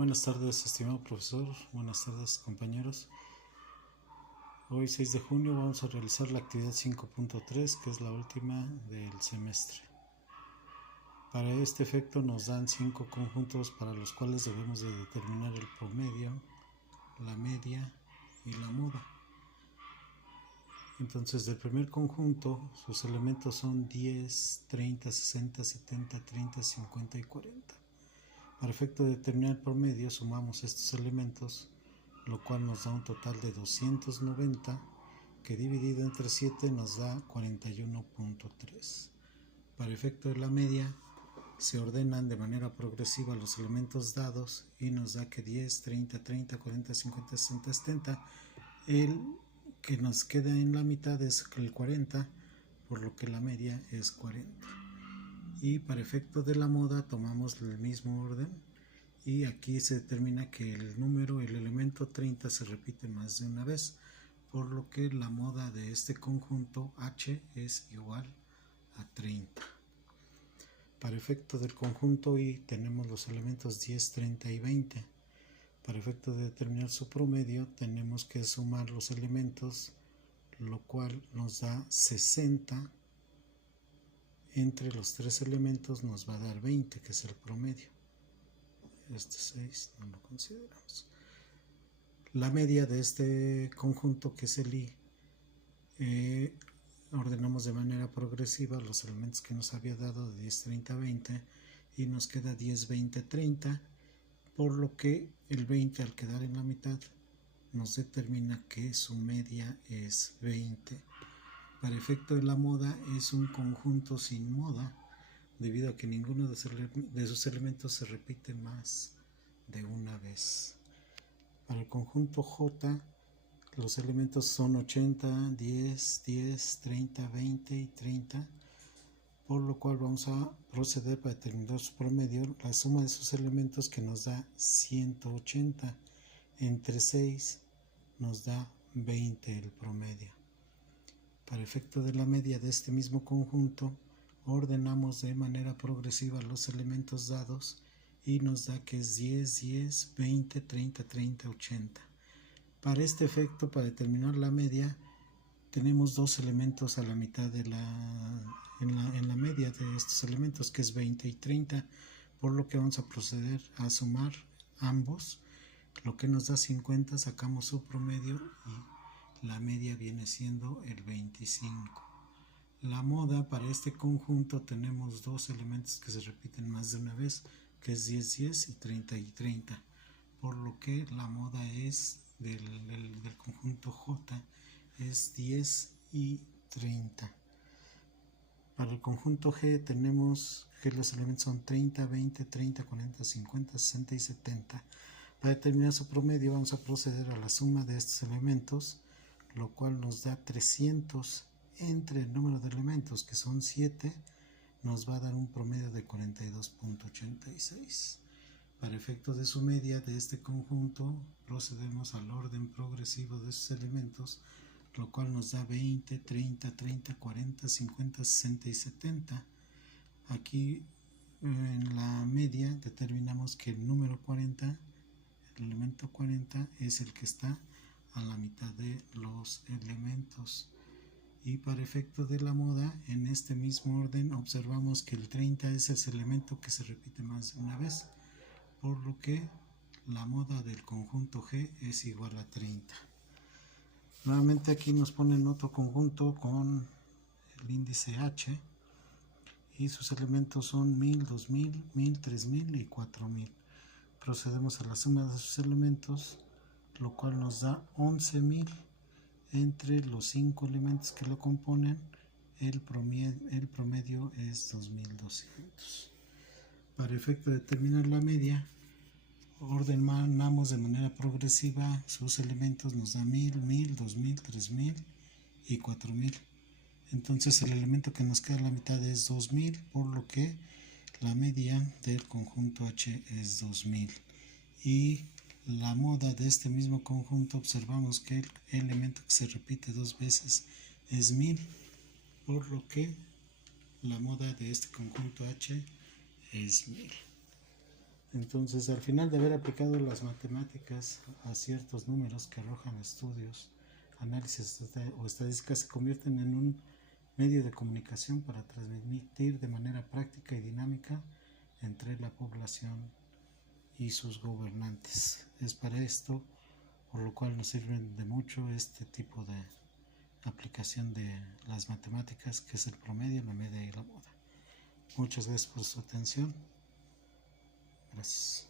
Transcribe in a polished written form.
Buenas tardes, estimado profesor. Buenas tardes, compañeros. Hoy, 6 de junio, vamos a realizar la actividad 5.3, que es la última del semestre. Para este efecto nos dan 5 conjuntos para los cuales debemos de determinar el promedio, la media y la moda. Entonces, del primer conjunto, sus elementos son 10, 30, 60, 70, 30, 50 y 40. Para efecto de determinar el promedio, sumamos estos elementos, lo cual nos da un total de 290, que dividido entre 7 nos da 41.3. Para efecto de la media, se ordenan de manera progresiva los elementos dados y nos da que 10, 30, 30, 40, 50, 60, 70. El que nos queda en la mitad es el 40, por lo que la media es 40. Y para efecto de la moda tomamos el mismo orden y aquí se determina que el elemento 30 se repite más de una vez, por lo que la moda de este conjunto H es igual a 30. Para efecto del conjunto I tenemos los elementos 10, 30 y 20. Para efecto de determinar su promedio tenemos que sumar los elementos, lo cual nos da 60. Entre los tres elementos nos va a dar 20, que es el promedio. Este 6 no lo consideramos. La media de este conjunto, que es el I, ordenamos de manera progresiva los elementos que nos había dado de 10, 30, 20 y nos queda 10, 20, 30, por lo que el 20 al quedar en la mitad nos determina que su media es 20. Para efecto de la moda es un conjunto sin moda, debido a que ninguno de sus elementos se repite más de una vez. Para el conjunto J, los elementos son 80, 10, 10, 30, 20 y 30, por lo cual vamos a proceder para determinar su promedio. La suma de sus elementos, que nos da 180, entre 6 nos da 20 el promedio. Para efecto de la media de este mismo conjunto, ordenamos de manera progresiva los elementos dados y nos da que es 10, 10, 20, 30, 30, 80. Para este efecto, para determinar la media, tenemos dos elementos a la mitad de en la media de estos elementos, que es 20 y 30, por lo que vamos a proceder a sumar ambos, lo que nos da 50, sacamos su promedio y la media viene siendo el 25. La moda, para este conjunto tenemos dos elementos que se repiten más de una vez, que es 10, 10 y 30 y 30, por lo que la moda es del conjunto J es 10 y 30. Para el conjunto G tenemos que los elementos son 30, 20, 30, 40, 50, 60 y 70. Para determinar su promedio vamos a proceder a la suma de estos elementos, lo cual nos da 300 entre el número de elementos, que son 7, nos va a dar un promedio de 42.86. Para efectos de su media de este conjunto, procedemos al orden progresivo de sus elementos, lo cual nos da 20, 30, 30, 40, 50, 60 y 70. Aquí en la media determinamos que el número 40, el elemento 40, es el que está a la mitad de los elementos. Y para efecto de la moda, en este mismo orden observamos que el 30 es ese elemento que se repite más de una vez, por lo que la moda del conjunto G es igual a 30. Nuevamente aquí nos ponen otro conjunto con el índice H y sus elementos son 1000, 2000, 1000, 3000 y 4000. Procedemos a la suma de sus elementos, lo cual nos da 11.000. Entre los 5 elementos que lo componen, el promedio es 2200. Para efecto de determinar la media, ordenamos de manera progresiva sus elementos, nos da 1000, 1000, 2000, 3000 y 4000. Entonces el elemento que nos queda a la mitad es 2000, por lo que la media del conjunto H es 2000. Y la moda de este mismo conjunto, observamos que el elemento que se repite dos veces es 1000, por lo que la moda de este conjunto H es 1000. Entonces, al final de haber aplicado las matemáticas a ciertos números que arrojan estudios, análisis o estadísticas, se convierten en un medio de comunicación para transmitir de manera práctica y dinámica entre la población y sus gobernantes. Es para esto por lo cual nos sirven de mucho este tipo de aplicación de las matemáticas, que es el promedio, la media y la moda. Muchas gracias por su atención. Gracias.